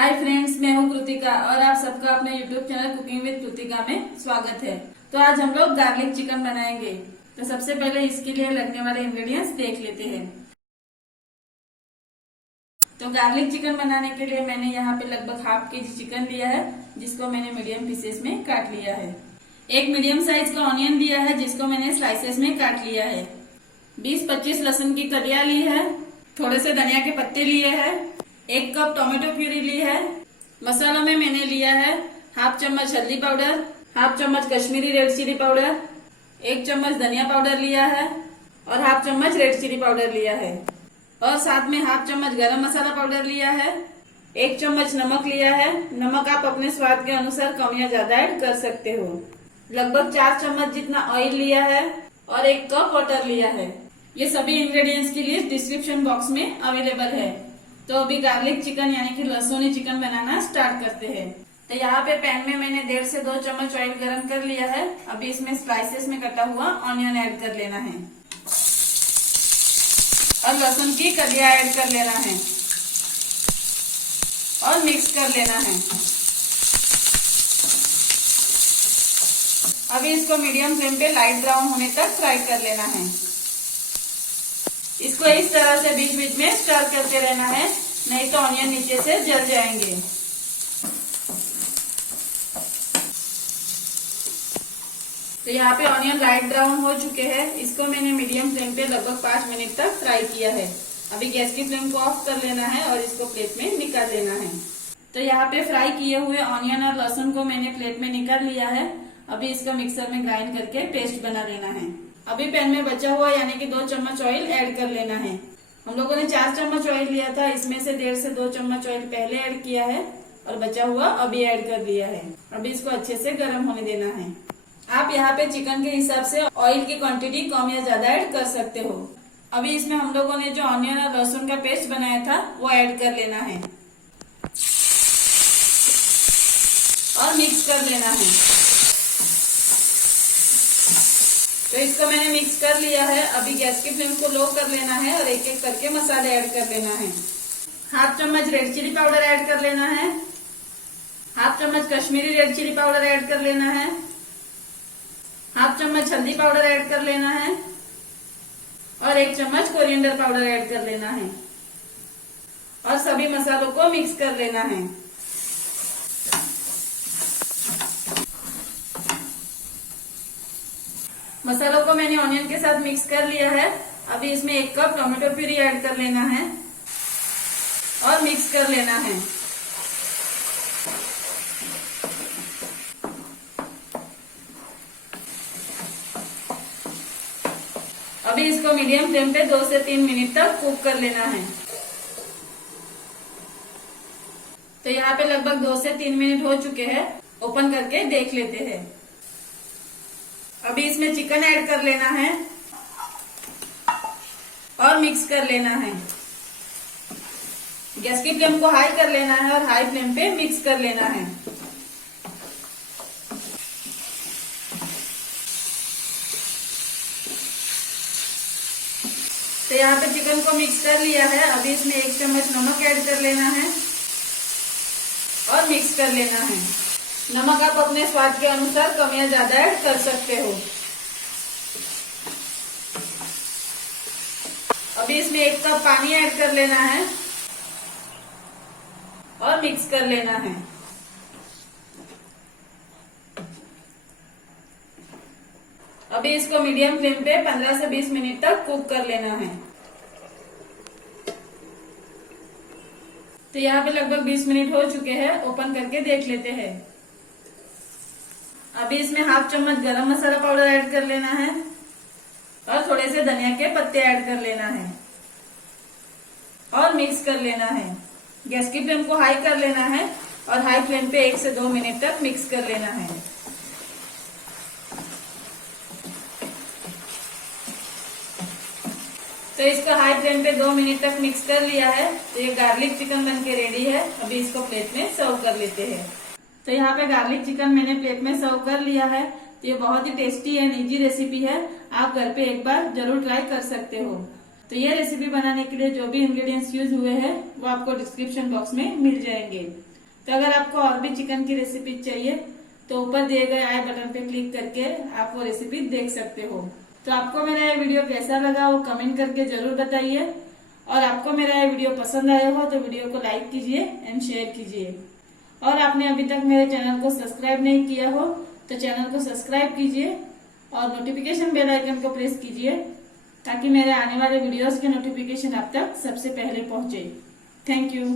Hi friends, मैं हूँ कृतिका और आप सबका अपने YouTube channel cooking with Kritika में स्वागत है। तो आज हम लोग गार्लिक चिकन बनाएंगे। तो सबसे पहले इसके लिए लगने वाले इंग्रेडिएंट्स देख लेते हैं। तो गार्लिक चिकन बनाने के लिए मैंने यहाँ पे लगभग हाफ केजी चिकन लिया है, जिसको मैंने मीडियम पीसेस में काट लिया है। एक मीडियम साइज का ऑनियन लिया है, जिसको मैंने स्लाइसेस में काट लिया है। 20-25 लहसुन की कलियां ली है। थोड़े से धनिया के पत्ते लिए हैं। 1 कप टोमेटो प्यूरी ली है। मसालों में मैंने लिया है हाफ चम्मच हल्दी पाउडर, हाफ चम्मच कश्मीरी रेड चिली पाउडर, 1 चम्मच धनिया पाउडर लिया है और हाफ चम्मच रेड चिली पाउडर लिया है और साथ में हाफ चम्मच गरम मसाला पाउडर लिया है। 1 चम्मच नमक लिया है। नमक आप अपने स्वाद के अनुसार कम या ज्यादा ऐड कर सकते हो। लगभग 4 चम्मच जितना ऑयल लिया है और 1 कप वाटर लिया है। ये सभी इंग्रेडिएंट्स की लिस्ट डिस्क्रिप्शन बॉक्स में अवेलेबल है। तो अभी गार्लिक चिकन यानी कि लहसुनी चिकन बनाना स्टार्ट करते हैं। तो यहाँ पे पैन में मैंने 1.5 से 2 चम्मच ऑयल गरम कर लिया है। अभी इसमें स्लाइसेस में कटा हुआ ऑनियन ऐड कर लेना है और लहसुन की कलियां ऐड कर लेना है और मिक्स कर लेना है। अभी इसको मीडियम फ्लेम पे लाइट ब्राउन होने तक फ्राई कर लेना है। इसको इस तरह से बीच बीच में स्टर करते रहना है, नहीं तो ऑनियन नीचे से जल जाएंगे। तो यहाँ पे ऑनियन लाइट ब्राउन हो चुके हैं। इसको मैंने मीडियम फ्लेम पे लगभग 5 मिनट तक फ्राई किया है। अभी गैस की फ्लेम को ऑफ कर लेना है और इसको प्लेट में निकाल लेना है। तो यहाँ पे फ्राई किए हुए ऑनियन और लहसुन को मैंने प्लेट में निकाल लिया है। अभी इसको मिक्सर में ग्राइंड करके पेस्ट बना लेना है। अभी पैन में बचा हुआ यानी कि 2 चम्मच ऑयल ऐड कर लेना है। हम लोगों ने 4 चम्मच ऑयल लिया था, इसमें से 1.5 से 2 चम्मच ऑयल पहले ऐड किया है और बचा हुआ अभी ऐड कर दिया है। अभी इसको अच्छे से गर्म होने देना है। आप यहाँ पे चिकन के हिसाब से ऑयल की क्वांटिटी कम या ज्यादा ऐड कर सकते हो। अभी इसमें हम लोगों ने जो ऑनियन और लहसुन का पेस्ट बनाया था वो ऐड कर लेना है और मिक्स कर लेना है। तो इसको मैंने मिक्स कर लिया है। अभी गैस की फ्लेम को लो कर लेना है और एक एक करके मसाले ऐड कर लेना है। हाफ चम्मच रेड चिली पाउडर ऐड कर लेना है। हाफ चम्मच Kashmiri red chilli powder add कर लेना है। हाफ चम्मच हल्दी पाउडर ऐड कर लेना है और 1 चम्मच कोरिएंडर पाउडर ऐड कर लेना है और सभी मसालों को मिक्स कर लेना है। मसालों को मैंने ऑनियन के साथ मिक्स कर लिया है। अभी इसमें 1 कप टोमेटो प्यूरी ऐड कर लेना है और मिक्स कर लेना है। अभी इसको मीडियम फ्लेम पे 2 से 3 मिनट तक कुक कर लेना है। तो यहाँ पे लगभग 2 से 3 मिनट हो चुके हैं। ओपन करके देख लेते हैं। अभी इसमें चिकन ऐड कर लेना है और मिक्स कर लेना है। गैस की फ्लेम को हाई कर लेना है और हाई फ्लेम पे मिक्स कर लेना है। तो यहाँ पे चिकन को मिक्स कर लिया है। अभी इसमें 1 चम्मच नमक ऐड कर लेना है और मिक्स कर लेना है। नमक आप अपने स्वाद के अनुसार कम या ज्यादा ऐड कर सकते हो। अभी इसमें 1 कप पानी ऐड कर लेना है और मिक्स कर लेना है। अभी इसको मीडियम फ्लेम पे 15 से 20 मिनट तक कुक कर लेना है। तो यहाँ पे लगभग 20 मिनट हो चुके हैं। ओपन करके देख लेते हैं। अभी इसमें हाफ चम्मच गरम मसाला पाउडर ऐड कर लेना है और थोड़े से धनिया के पत्ते ऐड कर लेना है और मिक्स कर लेना है। गैस की फ्लेम को हाई कर लेना है और हाई फ्लेम पे 1 से 2 मिनट तक मिक्स कर लेना है। तो इसको हाई फ्लेम पे 2 मिनट तक मिक्स कर लिया है। तो ये गार्लिक चिकन बनके रेडी है। अभी इसको प्लेट में सर्व कर लेते हैं। तो यहाँ पे गार्लिक चिकन मैंने प्लेट में सर्व कर लिया है। तो ये बहुत ही टेस्टी एंड इजी रेसिपी है। आप घर पे एक बार जरूर ट्राई कर सकते हो। तो ये रेसिपी बनाने के लिए जो भी इंग्रेडिएंट्स यूज हुए हैं वो आपको डिस्क्रिप्शन बॉक्स में मिल जाएंगे। तो अगर आपको और भी चिकन की रेसिपी चाहिए तो ऊपर दिए गए आई बटन पे क्लिक करके आप वो रेसिपी देख सकते हो। तो आपको मेरा ये वीडियो कैसा लगा वो कमेंट करके जरूर बताइए, और आपको मेरा ये वीडियो पसंद आया हो तो वीडियो को लाइक कीजिए एंड शेयर कीजिए। और आपने अभी तक मेरे चैनल को सब्सक्राइब नहीं किया हो तो चैनल को सब्सक्राइब कीजिए और नोटिफिकेशन बेल आइकन को प्रेस कीजिए ताकि मेरे आने वाले वीडियोस के नोटिफिकेशन आप तक सबसे पहले पहुंचे। Thank you.